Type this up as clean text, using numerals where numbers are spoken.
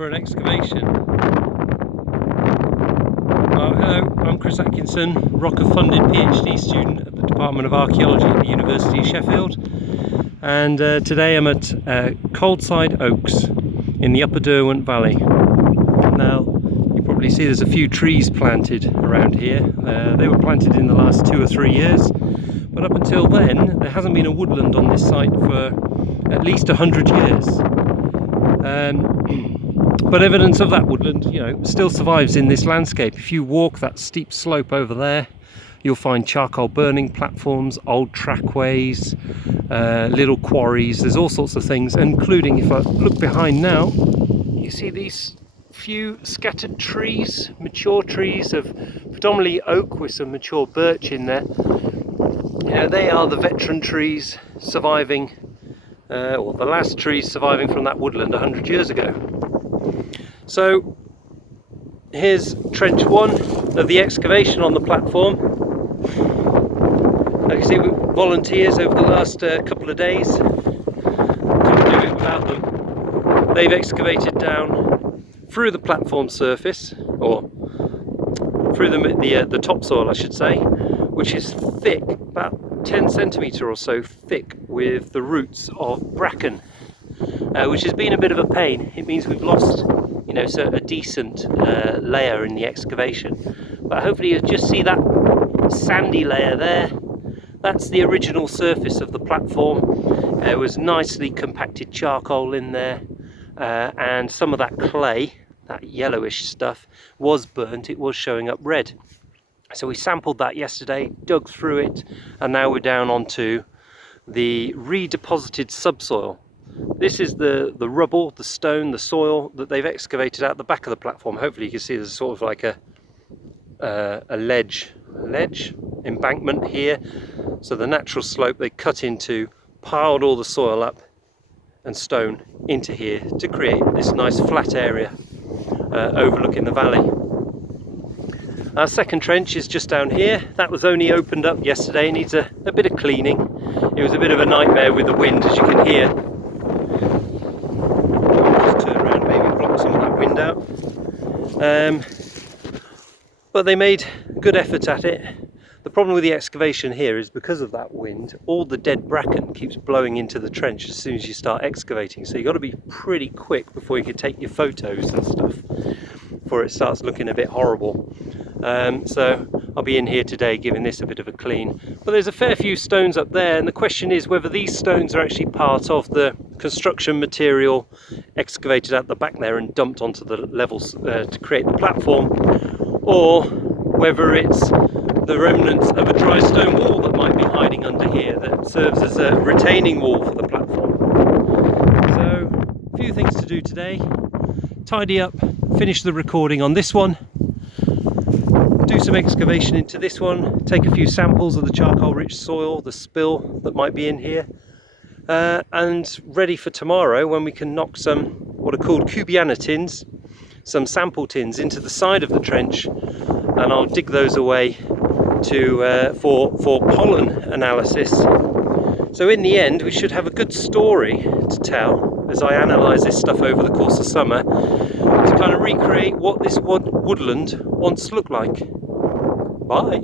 for an excavation. Hello, I'm Chris Atkinson, Rocker-funded PhD student at the Department of Archaeology at the University of Sheffield, and today I'm at Coldside Oaks in the Upper Derwent Valley. Now, you probably see there's a few trees planted around here. They were planted in the last 2 or 3 years, but up until then there hasn't been a woodland on this site for at least 100 years. But evidence of that woodland, still survives in this landscape. If you walk that steep slope over there, you'll find charcoal burning platforms, old trackways, little quarries. There's all sorts of things, including, if I look behind now, you see these few scattered trees, mature trees of predominantly oak with some mature birch in there. They are the veteran trees surviving, or the last trees surviving from that woodland 100 years ago. So here's trench 1 of the excavation on the platform. Like you see, volunteers over the last couple of days. Couldn't do it without them. They've excavated down through the platform surface, or through the topsoil I should say, which is thick, about 10 centimetre or so thick, with the roots of bracken, which has been a bit of a pain. It means we've lost so a decent layer in the excavation, but hopefully you'll just see that sandy layer there. That's the original surface of the platform. There was nicely compacted charcoal in there, and some of that clay, that yellowish stuff, was burnt. It was showing up red. So we sampled that yesterday, dug through it, and now we're down onto the redeposited subsoil. This is the rubble, the stone, the soil that they've excavated out the back of the platform. Hopefully you can see there's sort of like a ledge embankment here. So the natural slope they cut into, piled all the soil up and stone into here to create this nice flat area overlooking the valley. Our second trench is just down here. That was only opened up yesterday, needs a bit of cleaning. It was a bit of a nightmare with the wind, as you can hear. Out. But they made good effort at it. The problem with the excavation here is because of that wind, all the dead bracken keeps blowing into the trench as soon as you start excavating, so you've got to be pretty quick before you can take your photos and stuff before it starts looking a bit horrible. So I'll be in here today giving this a bit of a clean. But there's a fair few stones up there, and the question is whether these stones are actually part of the construction material excavated at the back there and dumped onto the levels to create the platform, or whether it's the remnants of a dry stone wall that might be hiding under here that serves as a retaining wall for the platform. So a few things to do today: tidy up, finish the recording on this one, do some excavation into this one, take a few samples of the charcoal rich soil, the spill that might be in here, and ready for tomorrow when we can knock some what are called cubiana tins, some sample tins, into the side of the trench, and I'll dig those away to for pollen analysis. So in the end we should have a good story to tell as I analyse this stuff over the course of summer, to kind of recreate what this woodland once looked like. Bye.